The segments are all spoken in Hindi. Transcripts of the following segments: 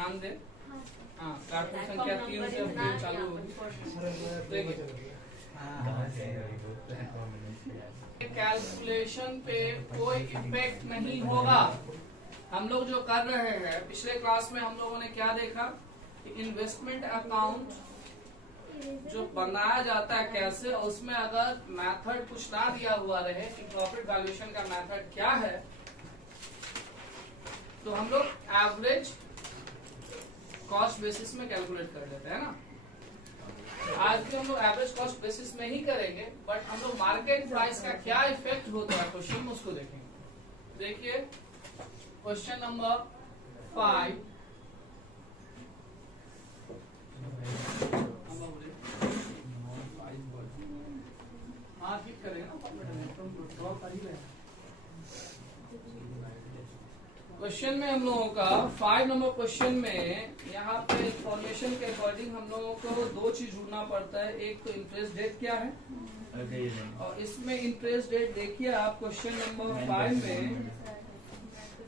ध्यान दें। हाँ, कार्टून संख्या 3 से अपडेट चालू होगी। कैलकुलेशन पे कोई इफेक्ट नहीं होगा। हम लोग जो कर रहे हैं, पिछले क्लास में हम लोगों ने क्या देखा कि इन्वेस्टमेंट अकाउंट जो बनाया जाता है कैसे, और उसमें अगर मेथड कुछ ना दिया हुआ रहे कि प्रॉफिट वैल्यूएशन का मेथड क्या है, तो हम लोग एवरेज कॉस्ट बेसिस में कैलकुलेट कर लेते हैं ना। आज भी हम लोग एवरेज कॉस्ट बेसिस में ही करेंगे, बट हम लोग मार्केट प्राइस का क्या इफेक्ट होता है क्वेश्चन में उसको देखेंगे। देखिए क्वेश्चन नंबर 5। हाँ ठीक करेंगे ना। क्वेश्चन में हम लोगों का 5 नंबर क्वेश्चन में यहाँ पे इंफॉर्मेशन के अकॉर्डिंग हम लोगों को दो चीज ढूंढना पड़ता है। एक तो इंटरेस्ट डेट क्या है, और इसमें इंटरेस्ट डेट देखिए आप क्वेश्चन नंबर 5 में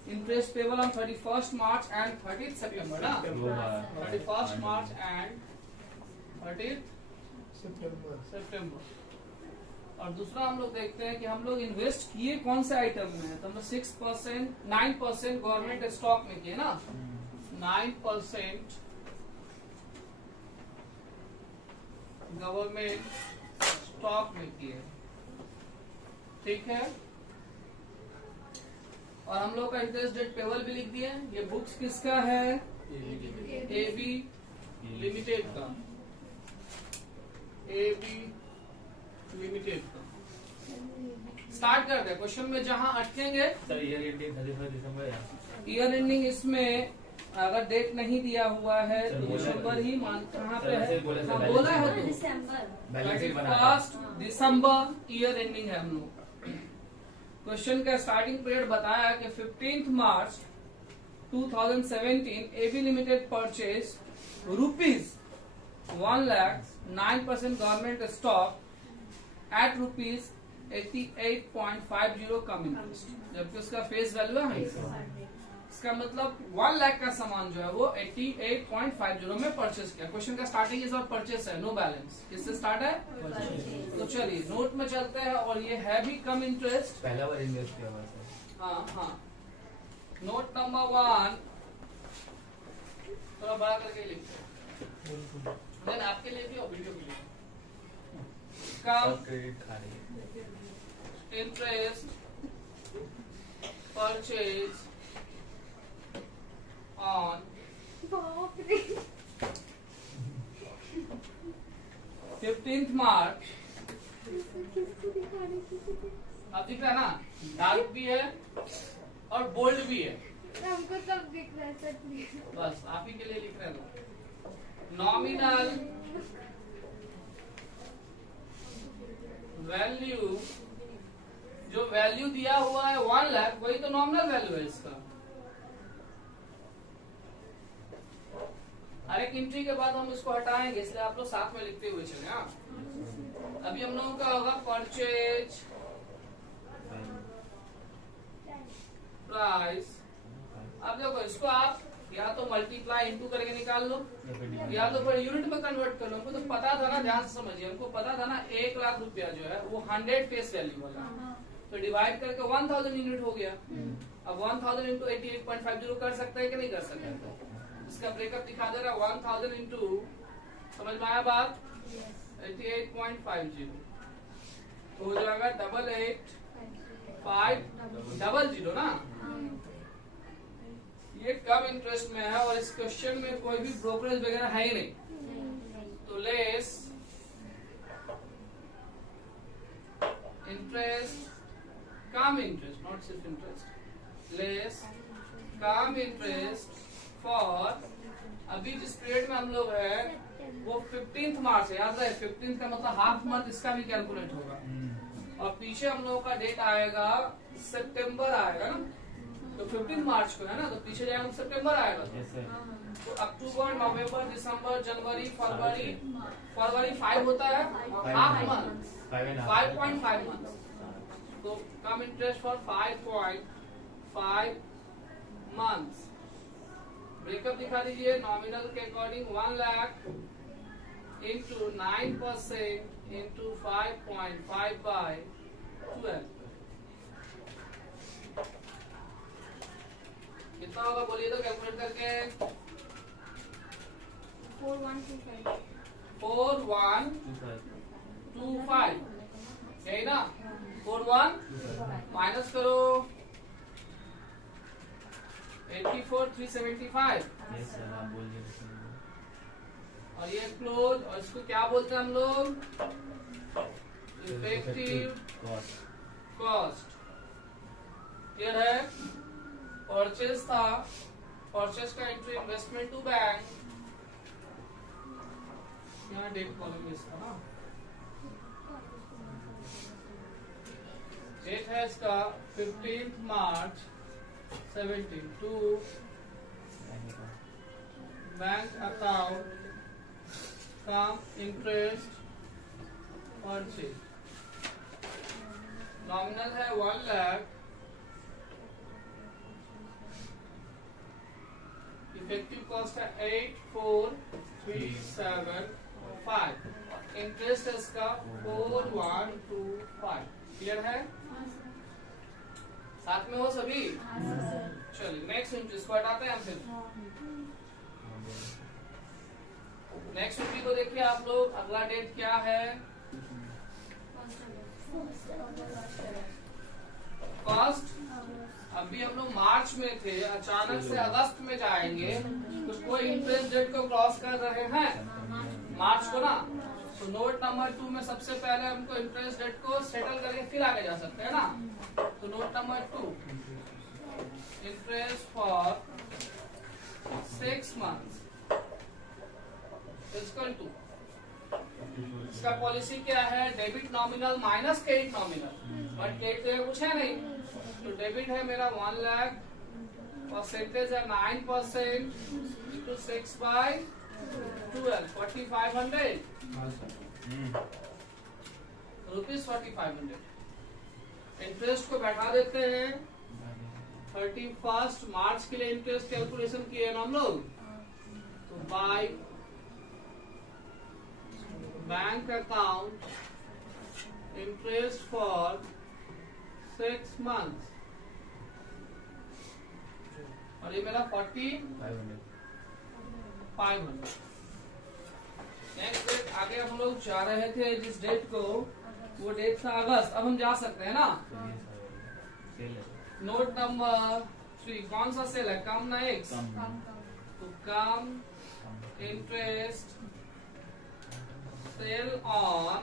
interest payable on 31 March and 30 सितंबर ना, 31 मार्च एंड 30 सितंबर। और दूसरा हम लोग देखते हैं कि हम लोग इन्वेस्ट किए कौन से आइटम में है, तो हम 9% गवर्नमेंट स्टॉक में किए ना, 9% गवर्नमेंट स्टॉक में किए, ठीक है। और हम लोग का इंटरेस्ट डेट पेबल भी लिख दिए। ये बुक्स किसका है, एबी लिमिटेड का, एबी लिमिटेड का। स्टार्ट करते हैं क्वेश्चन में जहां अटकेंगे। सर ईयर एंडिंग 31 दिसंबर या ईयर एंडिंग इसमें अगर डेट नहीं दिया हुआ है तो दिसंबर ही मान, कहाँ पे है, बोला है तो 31 दिसंबर ईयर एंडिंग है हम लोग का। क्वेश्चन का स्टार्टिंग पीरियड बताया कि 15 March 2017 AB limited purchase ₹1 lakh 9% government stock at ₹88.50 cum interest, जबकि उसका फेस वैल्यू है। इसका मतलब 1 लाख का सामान जो है वो 88.50 में परचेज किया। क्वेश्चन का स्टार्टिंग इस बार परचेज है, नो बैलेंस। किससे स्टार्ट है, तो चलिए नोट में चलते हैं। और ये है भी कम इंटरेस्ट, पहला बार इन्वेस्ट किया हुआ सर। हाँ। नोट नंबर 1 थोड़ा बड़ा करके लिखते हैं, देन आपके लिए भी और वीडियो के लिए। कम इंटरेस्ट परचेज ऑन 15 मार्च। अब दिख रहा है ना, डार्क भी है और बोल्ड भी है, हमको सब दिख रहा है सर, बस आप ही के लिए लिख रहे हैं। नॉमिनल वैल्यू, जो वैल्यू दिया हुआ है 1 लाख, वही तो नॉमिनल वैल्यू है इसका। हर एक एंट्री के बाद हम इसको हटाएंगे, इसलिए आप लोग साथ में लिखते हुए चले। हाँ, अभी हम लोगों का होगा परचेज प्राइस। अब देखो इसको आप या तो मल्टीप्लाई इंटू करके निकाल लो, या तो फिर यूनिट में कन्वर्ट कर लो। हमको तो पता था ना, ध्यान से समझिए, हमको पता था ना 1 लाख रुपया जो है वो 100 फेस वैल्यू वाला, तो डिवाइड करके 1000 यूनिट हो गया। अब 1000 इंटू 88.50 कर सकता है कि नहीं कर सकता है? इसका ब्रेकअप दिखा दे रहा है 1000 इंटू, समझ में आया बात, 88.50 तो हो जाएगा 88,500 ना। ये कम इंटरेस्ट में है और इस क्वेश्चन में कोई भी ब्रोकरेज वगैरह है ही नहीं, तो लेस इंटरेस्ट, कम इंटरेस्ट, नॉट सिर्फ इंटरेस्ट, लेस कम इंटरेस्ट फॉर, अभी जिस पीरियड में हम लोग है वो 15 मार्च है, याद रहे 15 का मतलब हाफ मंथ, इसका भी कैलकुलेट होगा। और पीछे हम लोगों का डेट आएगा सितंबर आएगा ना, तो 15 मार्च को है ना, तो पीछे जाएगा सितंबर आएगा। तो अक्टूबर, नवंबर, दिसंबर, जनवरी, फरवरी 5 होता है, हाफ मंथ 5.5 मंथ, तो cum interest for 5.5 months. Breakup दिखा दीजिए नॉमिनल के according 1 lakh into 9% into 5.5 by 12 कितना होगा बोलिए तो कैलकुलेट करके 4125 4125 यही ना 41 माइनस करो 84,375 यस सर आप बोल दीजिए। और ये क्लोज और इसको क्या बोलते हैं हम लोग इफेक्टिव कॉस्ट क्लियर है। परचेज था परचेज का इंटू इन्वेस्टमेंट टू बैंक यहाँ डेट कॉलम इसका ना डेट है इसका 15 March 17 to bank account cum interest purchase nominal है 1 लाख इफेक्टिव कॉस्ट है 84,375 इंटरेस्ट है इसका 4125 क्लियर है साथ में हो सभी। चलिए नेक्स्ट इंटरेस्ट को हटाते हैं हम फिर नेक्स्ट वीक को देखिए आप लोग अगला डेट क्या है कॉस्ट अभी हम लोग मार्च में थे अचानक से अगस्त में जाएंगे तो कोई इंटरेस्ट डेट को क्रॉस कर रहे हैं मार्च को ना तो नोट नंबर 2 में सबसे पहले हमको इंटरेस्ट डेट को सेटल करके फिर आगे जा सकते हैं ना तो note number 2 interest for 6 months equal to इसका पॉलिसी क्या है debit nominal minus credit nominal but credit तो कुछ है नहीं तो डेबिट है मेरा 1 लाख परसेंटेज है 9% to 6 by 12 4,500 रुपीज 4,500 इंटरेस्ट को बैठा देते हैं 31 मार्च के लिए इंटरेस्ट कैलकुलेशन किए ना हम लोग तो bye bank account interest for 6 months और ये मेरा 4,500 नेक्स्ट डेट आगे हम लोग जा रहे थे जिस डेट को वो डेट था अगस्त अब हम जा सकते हैं ना नोट नंबर 3 कौन सा सेल है कम ना एक्स तो कम इंटरेस्ट सेल ऑन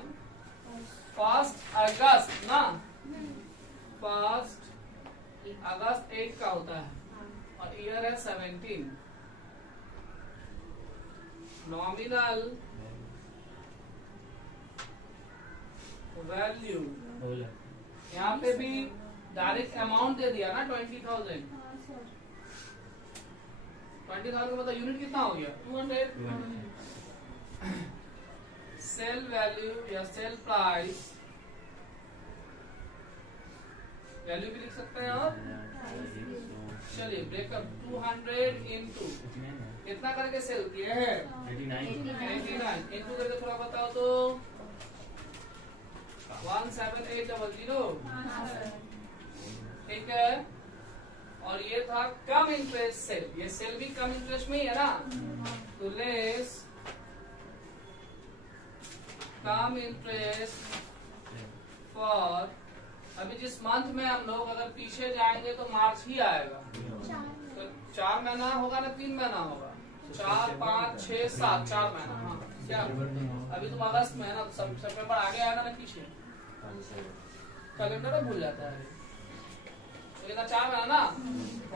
1 अगस्त ना 1 अगस्त 8 का होता है और ईयर है 17 नॉमिनल वैल्यू यहाँ पे भी डायरेक्ट अमाउंट दे दिया ना 20,000 का मतलब यूनिट कितना हो गया 200 सेल वैल्यू या सेल प्राइस वैल्यू भी लिख सकते हैं आप चलिए ब्रेकअप 200 इंटू कितना करके सेल किए हैं 89 इंटू करके थोड़ा बताओ तो 17800 ठीक है और ये था कम इंटरेस्ट सेल ये सेल भी कम इंटरेस्ट में ही है ना तो लेस कम इंटरेस्ट फॉर अभी जिस मंथ में हम लोग अगर पीछे जाएंगे तो मार्च ही आएगा तो 4 महीना होगा ना 3 महीना होगा 4 5 6 7 4 महीना हाँ क्या अभी तुम अगस्त में है ना तो सितंबर आगे आएगा ना पीछे कैलेंडर भूल जाता है तो इतना 4 महीना ना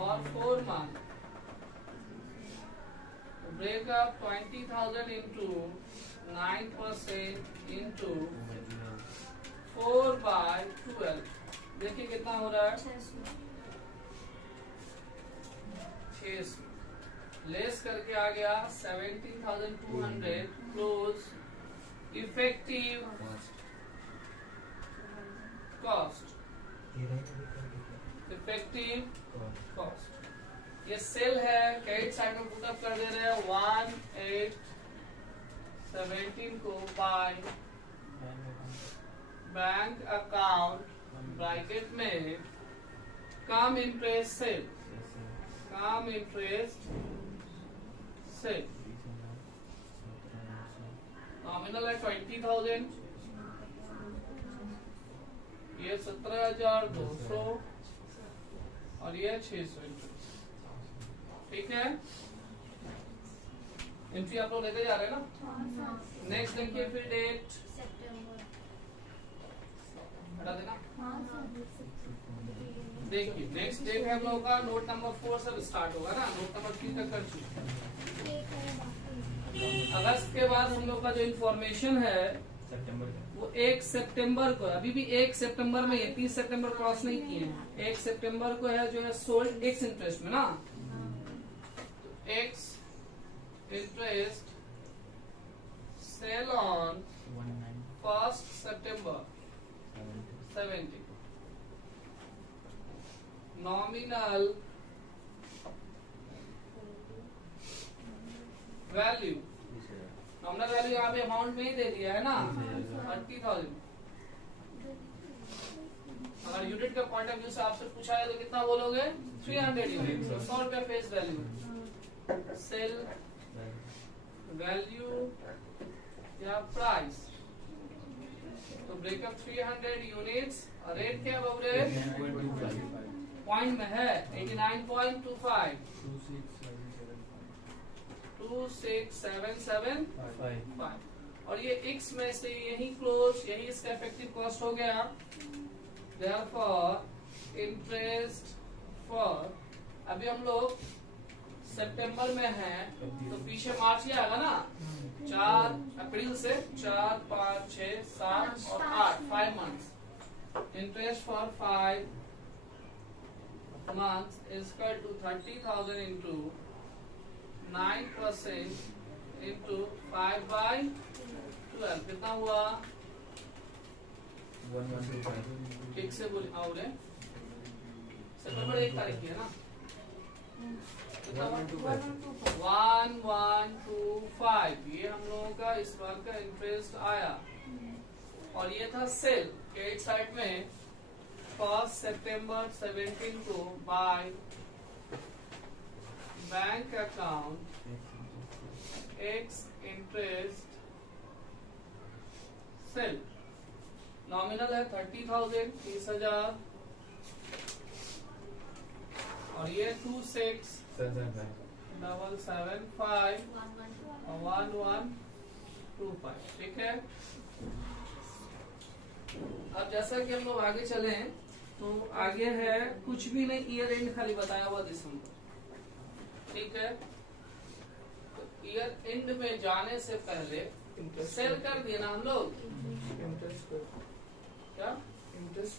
और 4 month breakup 20,000 into 9% into 4 by 12 देखिए कितना हो रहा है 600 लेस करके आ गया 17,200 close effective cost effective cost ये सेल है, क्रेडिट साइड में पुटअप कर दे रहे हैं 1/8/17 को बाय बैंक अकाउंट ब्रैकेट में कम इंटरेस्ट सेल, कम इंटरेस्ट सेल। नॉमिनल है 20,000, ये 17,200 और ये 600 इंटरेस्ट। ठीक है, एंट्री आप लोग लेते जा रहे हैं ना। नेक्स्ट देखिए फिर डेट हटा देना। देखिए नेक्स्ट डेट है हम लोगों का नोट नंबर 4 से स्टार्ट होगा ना, नोट नंबर 3 तक कर चुके। अगस्त के बाद हम लोग का जो इन्फॉर्मेशन है सितंबर वो 1 सितंबर को, अभी भी 1 सितंबर में, ये 30 सितंबर क्रॉस नहीं किए हैं। 1 सितंबर को है जो है सोल्ड एक्स इंटरेस्ट में ना, एक्स इंटरेस्ट सेल ऑन 1 सितंबर 70, नॉमिनल वैल्यू, नॉमिनल वैल्यू यहाँ पे अमाउंट में ही दे दिया है ना 30,000। अगर यूनिट के पॉइंट ऑफ व्यू से आपसे पूछा है तो कितना बोलोगे? 300 यूनिट, 100 रुपया फेस वैल्यू। सेल वैल्यू या प्राइस, तो ब्रेकअप 300 यूनिट्स और रेट क्या बोले? पॉइंट में है 89.25, 2677.5 और ये x में से यही क्लोज, यही इसका इफेक्टिव कॉस्ट हो गया। देयरफॉर इंटरेस्ट फॉर, अभी हम लोग सितंबर में हैं तो पीछे मार्च ही आएगा ना, 4 अप्रैल से 4, 5, 6, 7 और 8, 5 months. Interest for 5 months is equal to 30,000 into 9% into 5/12, कितना हुआ? 1125 ठीक से बोले और सितंबर 1 तारीख की है ना, 1125, ये हम लोगों का इस बार का इंटरेस्ट आया। और ये था सेल क्रेडिट साइड में 1 सितंबर 17 को by bank account ex interest sale, nominal है 30,000 30,000 और ये 26,775 और 1125। ठीक है, अब जैसा कि हम लोग आगे चले तो आगे है कुछ भी नहीं, ईयर एंड खाली बताया हुआ दिसंबर। ठीक है, तो ईयर एंड में जाने से पहले सेल कर दिया ना हम लोग, क्या इंटरेस्ट?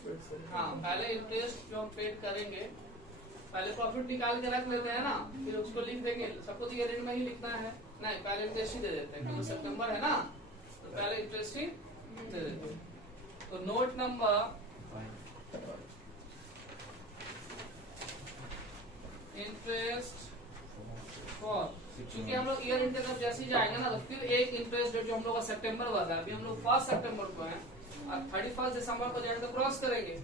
हाँ, पहले इंटरेस्ट जो हम पेड करेंगे, पहले प्रॉफिट निकाल के रख लेते हैं ना, फिर उसको लिख देंगे। सबको तो ईयर एंड में ही लिखना है नहीं, पहले इंटरेस्ट ही दे देते हैं क्योंकि सितंबर है ना, तो पहले इंटरेस्ट ही दे देते हैं। तो नोट नंबर इंटरेस्ट फॉर, क्योंकि हम लोग ईयर एंड तक जैसे ही जाएंगे ना तो फिर एक इंटरेस्ट डेट जो हम लोग का सितंबर वाला है, अभी हम लोग 1 सितंबर को है और 31 दिसंबर को जाएंगे तो क्रॉस करेंगे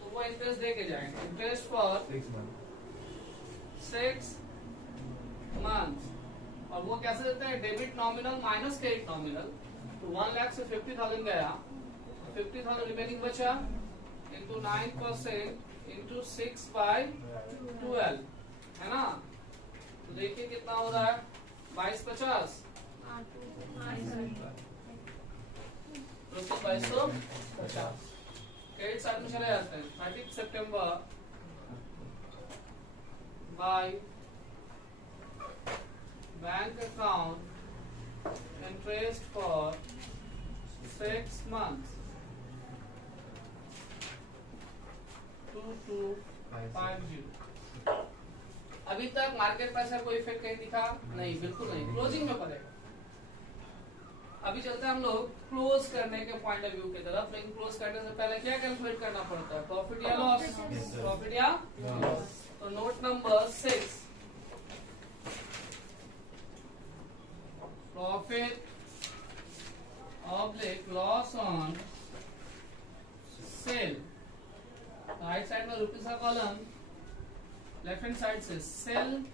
तो वो इंटरेस्ट दे के जाएंगे। इंटरेस्ट फॉर 6 मंथ्स, और वो कैसे देते हैं? Debit nominal minus credit nominal, तो 1 लाख से 50,000 गया, 50,000 रिमेनिंग बचा इंटू 9% इंटू 6/12 है ना। तो देखिए कितना हो रहा है 2250 2250। क्रेडिट साइड में चले जाते हैं 30 सितंबर by bank account interest for 6 months 2250। अभी तक मार्केट प्राइस का कोई इफेक्ट कहीं दिखा नहीं, बिल्कुल नहीं, क्लोजिंग में पड़ेगा। अभी चलते हैं हम लोग क्लोज करने के पॉइंट ऑफ व्यू की तरफ, लेकिन क्लोज करने से पहले क्या कैलकुलेट करना पड़ता है? प्रॉफिट या लॉस, प्रॉफिट या लॉस। तो note number 6 profit oblique loss on sale, right side में रुपीज का कॉलम, लेफ्ट हैंड साइड से सेल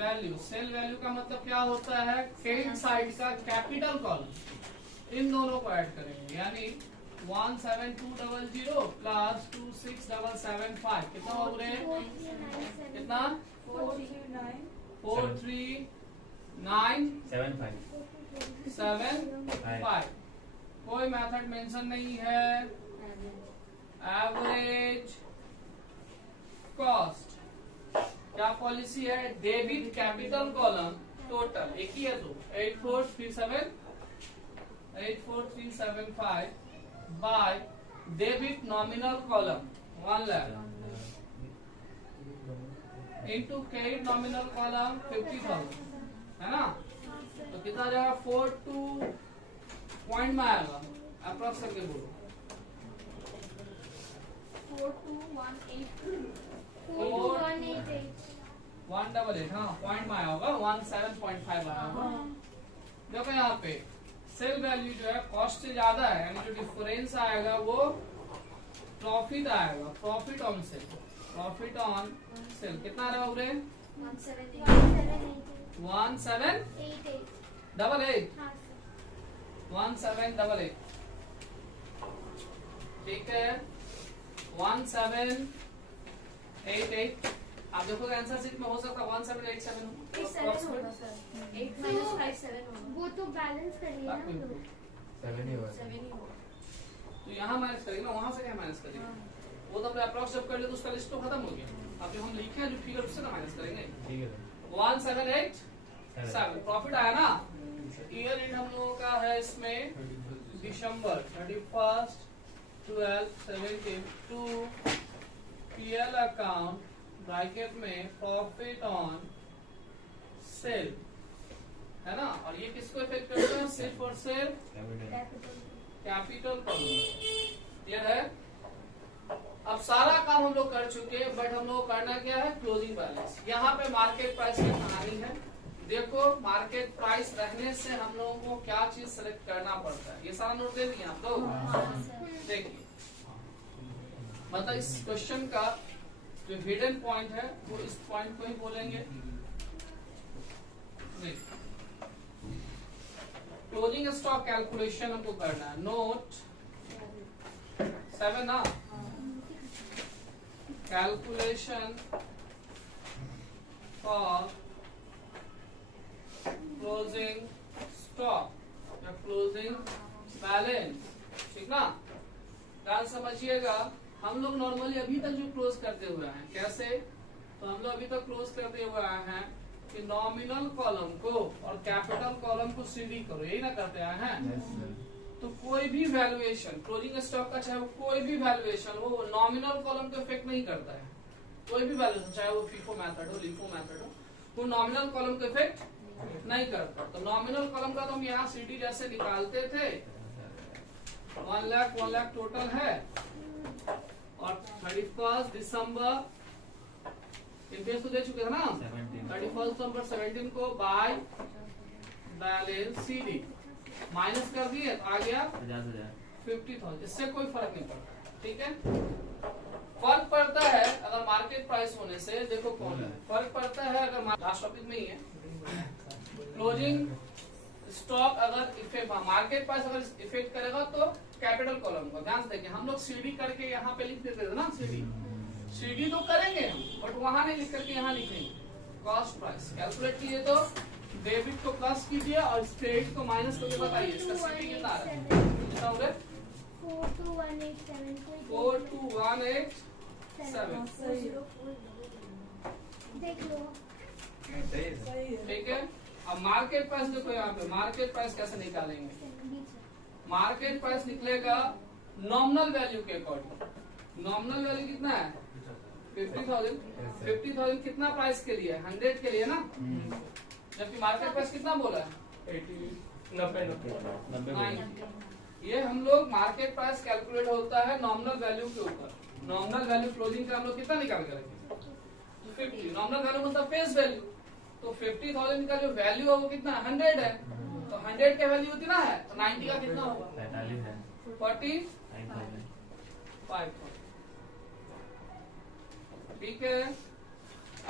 वैल्यू। सेल वैल्यू का मतलब क्या होता है? क्रेडिट साइड का कैपिटल कॉलम, इन दोनों को ऐड करेंगे, यानी 17200 प्लस 26775 कितना हो रहे हैं? कितना? 43975। कोई मेथड मेंशन नहीं है। एवरेज कॉस्ट क्या पॉलिसी है? डेबिट कैपिटल कॉलम टोटल एक ही है तो 84375 by debit nominal column 1 lakh into credit nominal column 50,000 है ना? तो कितना जाएगा? 42 पॉइंट में आएगा अप्रॉक्स करके बोलो। 188 हाँ पॉइंट में आया होगा, 17.5 आया होगा। देखो यहाँ पे सेल वैल्यू जो है कॉस्ट से ज्यादा है, यानी जो डिफरेंस आएगा वो प्रॉफिट आएगा, profit on sale. Profit on sale कितना आ रहा है? 1788 1788 ठीक है। 1788 आप देखोगे आंसर शीट में हो सकता है 1787 वो तो बैलेंस करिए ना। 7 ही हुआ। तो यहाँ माइनस करेंगे ना, वहां से क्या माइनस करेंगे? वो तो अपने अप्रॉक्स जब कर ले तो उसका लिस्ट तो खत्म हो गया। अब जो हम लिखे हैं जो फिगर उससे ना माइनस करेंगे। ठीक है 1787 प्रॉफिट आया ना। ईयर एंड हम लोगों का है इसमें दिसंबर 31 12 17 टू पीएल अकाउंट ब्रैकेट में प्रॉफिट ऑन सेल है ना। और ये किसको इफेक्ट करता है? सिर्फ और सिर्फ कैपिटल क्लियर है। अब सारा काम हम लोग कर चुके हैं, बट हम लोग करना क्या है? Closing balance. यहाँ पे मार्केट प्राइस की कहानी है। देखो मार्केट प्राइस रहने से हम लोगों को क्या चीज सेलेक्ट करना पड़ता है, ये सारा नोट दे दिए आप लोग। देखिए मतलब इस क्वेश्चन का जो हिडन पॉइंट है वो इस पॉइंट को ही बोलेंगे। क्लोजिंग स्टॉक कैलकुलेशन हमको करना है। नोट 7 ना, कैलकुलेशन फॉर क्लोजिंग स्टॉक या क्लोजिंग बैलेंस, ठीक ना। ध्यान समझिएगा, हम लोग नॉर्मली अभी तक जो क्लोज करते हुए हैं कैसे, तो हम लोग अभी तक क्लोज करते हुए आए हैं कि नॉमिनल कॉलम को और कैपिटल कॉलम को सीडी करो, यही ना करते आए हैं। तो कोई भी वैल्यूएशन क्लोजिंग स्टॉक का, चाहे वो कोई भी वैल्यूएशन वो नॉमिनल कॉलम को इफेक्ट नहीं करता है। कोई भी वैल्यूएशन चाहे वो फीफो मेथड हो, लिफो मेथड हो, वो नॉमिनल कॉलम को इफेक्ट नहीं करता। तो नॉमिनल कॉलम का तो हम यहाँ सीडी जैसे निकालते थे, 1 लाख टोटल है और 31 दिसंबर इंटरेस्ट तो दे चुके थे ना, 31 दिसंबर 17 को बाय बैलेंस सीडी माइनस कर दिए तो आ गया 50,000। इससे कोई फर्क नहीं पड़ता, ठीक है। फर्क पड़ता है अगर मार्केट प्राइस होने से, देखो कौन है फर्क पड़ता है अगर लास्ट टॉपिक में ही है। क्लोजिंग स्टॉक अगर इफेक्ट मार्केट प्राइस अगर इफेक्ट करेगा तो कैपिटल कॉलम को। ध्यान से देखिए हम लोग सीडी करके यहाँ पे लिख देते थे ना, सीडी तो करेंगे हम, बट वहां नहीं लिख करके यहाँ लिखेंगे। कॉस्ट प्राइस कैलकुलेट कीजिए तो डेबिट को प्लस कीजिए और क्रेडिट को माइनस करके बताइए इसका सीडी कितना आ रहा है। कितना हो गया? 42187 देख लो। ठीक है। अब मार्केट प्राइस देखो, यहाँ पे मार्केट प्राइस कैसे निकालेंगे? मार्केट प्राइस निकलेगा नॉमिनल वैल्यू के अकॉर्डिंग। नॉमिनल वैल्यू कितना है? 50,000। 50,000 कितना प्राइस के लिए? 100 के लिए ना, जबकि मार्केट प्राइस कितना बोला है? 90। ये हम लोग मार्केट प्राइस कैलकुलेट होता है नॉमिनल वैल्यू के ऊपर। नॉमिनल वैल्यू क्लोजिंग का हम लोग कितना निकाल कर रखेंगे? 50। नॉमिनल वैल्यू मतलब फेस वैल्यू, तो तो 50,000 का जो वैल्यू है वो कितना 100 है, तो 100 का वैल्यू कितना है, तो 90 का कितना होगा 45 है 45,000। 9,000। ठीक है,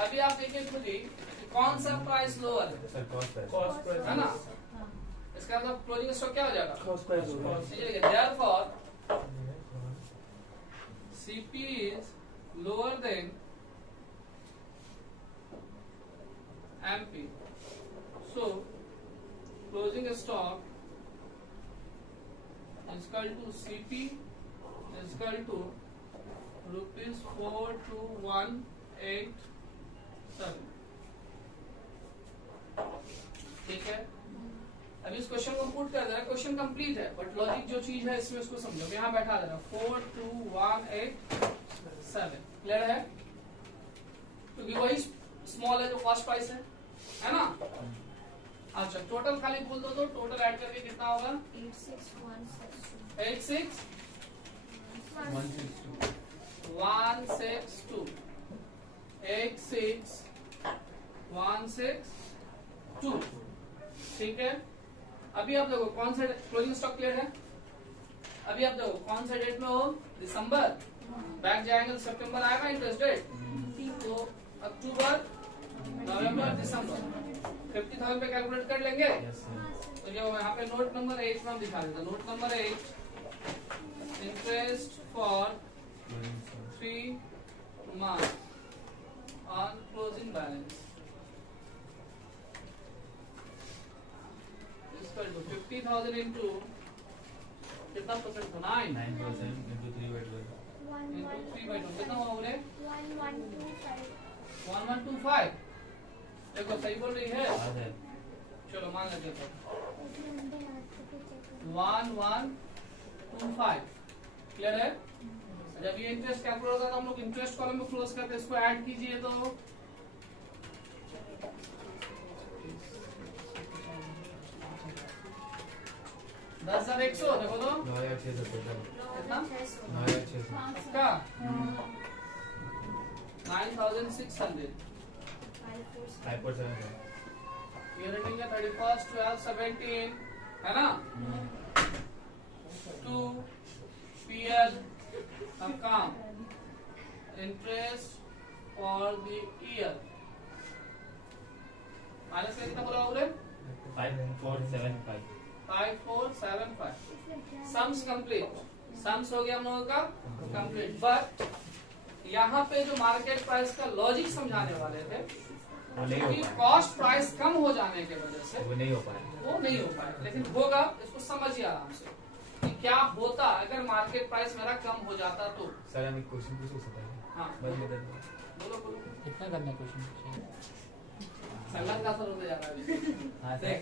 अभी आप देखिए खुद ही कि कौन सा प्राइस लोअर है, सर कॉस्ट है ना, इसका मतलब क्लोजिंग स्टॉक क्या हो जाएगा, कॉस्ट प्राइस होगा। therefore CP is lower than MP, so closing stock is equal to CP is equal to rupees 42,187। ठीक है, अभी इस क्वेश्चन को पुट कर दे रहा है, क्वेश्चन कंप्लीट है बट लॉजिक जो चीज है इसमें उसको समझो। यहाँ बैठा दे रहा 42,187 क्लियर है, क्योंकि वही स्मॉल है जो कॉस्ट प्राइस है ना। अच्छा टोटल खाली बोल दो तो टोटल ऐड करके कितना होगा 86,162 86,162। ठीक है, अभी आप देखो कौन सा क्लोजिंग स्टॉक क्लियर है, अभी आप देखो कौन सा डेट में हो, दिसंबर, बैक जाएंगे तो सितंबर आएगा इंटरेस्ट डेट, तो अक्टूबर नवंबर दिसंबर 50,000 पे कैलकुलेट कर लेंगे। तो जो यहाँ पे नोट नंबर 8 में हम दिखा देते हैं, note number 8 interest for 3 months on closing balance 50,000 into कितना परसेंट था 9 9% into 3/12 इंटू 3/2 कितना हुआ बोले 1125। 1125। देखो सही बोल रही है, याद है चलो मान लेते हैं 1125 क्लियर है। जब ये इंटरेस्ट कैलकुलेट होता है तो हम लोग इंटरेस्ट कॉलम में क्लोज करते हैं, इसको ऐड कीजिए तो 10,100 देखो तो 9,600 टोटल कितना 9,600 इसका 9,600 5% है ये रेटिंग है 31st 12 17 है ना। 2 PL account interest for the year minus कितना बोला बोले 5475 5475। सम्स कंप्लीट, सम्स हो गया हम लोगों का कंप्लीट, बट यहाँ पे जो मार्केट प्राइस का लॉजिक समझाने वाले थे वो नहीं हो क्योंकि पाया, कॉस्ट प्राइस कम हो जाने की वजह से वो नहीं हो पाया। वो नहीं हो पाए, लेकिन होगा, इसको समझिए आराम से कि क्या होता अगर मार्केट प्राइस मेरा कम हो जाता तो। सर हम एक क्वेश्चन पूछ सकते हैं हाँ बस इधर बोलो बोलो, कितना करना क्वेश्चन संगत का असर होते जा रहा है अभी। हाँ देख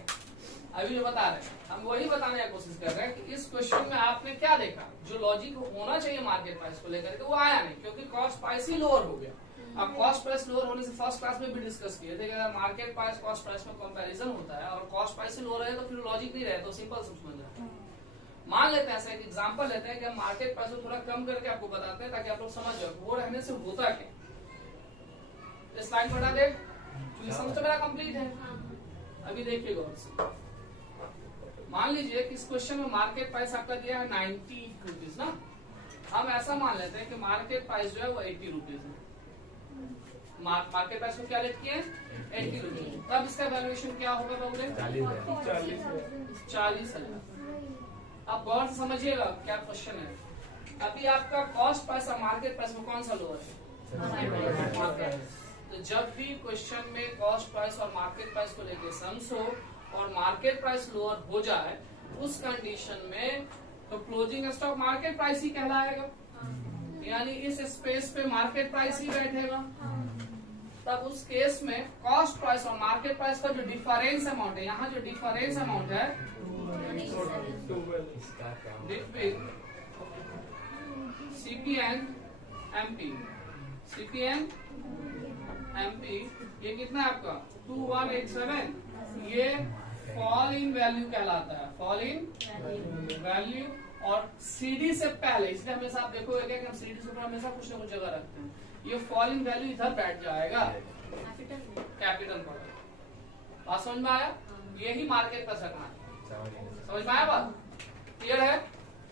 अभी जो बता रहे हैं हम वही बताने की कोशिश कर रहे हैं कि इस क्वेश्चन में आपने क्या देखा, जो लॉजिक होना चाहिए मार्केट प्राइस को लेकर के वो आया नहीं, क्योंकि कॉस्ट प्राइस ही लोअर हो गया। अब कॉस्ट प्राइस लोअर होने से फर्स्ट क्लास में भी डिस्कस किए थे कि अगर मार्केट प्राइस कॉस्ट प्राइस में कंपैरिजन होता है और कॉस्ट प्राइस से लोअर है तो फिर लॉजिक नहीं रहे, तो सिंपल समझ रहे हैं। मान लेते हैं ऐसा एक एग्जांपल लेते हैं कि हम मार्केट प्राइस को थोड़ा कम करके आपको बताते हैं ताकि आप लोग समझ जाओ वो रहने से होता क्या। इस लाइन को हटा दे, क्योंकि समझ तो मेरा कंप्लीट है। अभी देखिए गौर से, मान लीजिए कि इस क्वेश्चन में मार्केट प्राइस आपका दिया है 90 रुपीज ना, हम ऐसा मान लेते हैं कि मार्केट प्राइस जो है वो 80 रुपीज है। मार्केट प्राइस को क्या लेट किए 80 रुपीज, तब इसका वैल्यूएशन क्या होगा बाबू 40,000। अब गौर से समझिएगा क्या क्वेश्चन है। अभी आपका कॉस्ट प्राइस और मार्केट प्राइस में कौन सा लोअर है, मार्केट। तो जब भी क्वेश्चन में कॉस्ट प्राइस और मार्केट प्राइस को लेके सम्स हो और मार्केट प्राइस लोअर हो जाए उस कंडीशन में तो क्लोजिंग स्टॉक मार्केट प्राइस ही कहलाएगा, यानी इस स्पेस पे मार्केट प्राइस ही बैठेगा। तब उस केस में कॉस्ट प्राइस और मार्केट प्राइस का जो डिफरेंस अमाउंट है, यहाँ जो डिफरेंस अमाउंट है between CPN MP, CPN MP ये कितना है आपका 2187, ये फॉल इन वैल्यू कहलाता है, फॉल इन वैल्यू। और CD से पहले, इसलिए हमेशा आप देखोगे कि हम CD से ऊपर हमेशा कुछ ना कुछ जगह रखते हैं, ये फॉल इन वैल्यू इधर बैठ जाएगा कैपिटल पर, बात समझ में आया? यही मार्केट पैसा कहानी, समझ में आया बात? क्लियर है?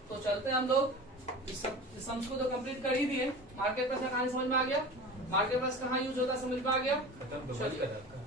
तो चलते हैं हम लोग इस सम्स को तो कंप्लीट कर ही दिए। मार्केट पैसा कहानी समझ में आ गया? मार्केट पैसा कहाँ यूज होता है समझ में आ गया? खत्म तो चलिए। कर आपका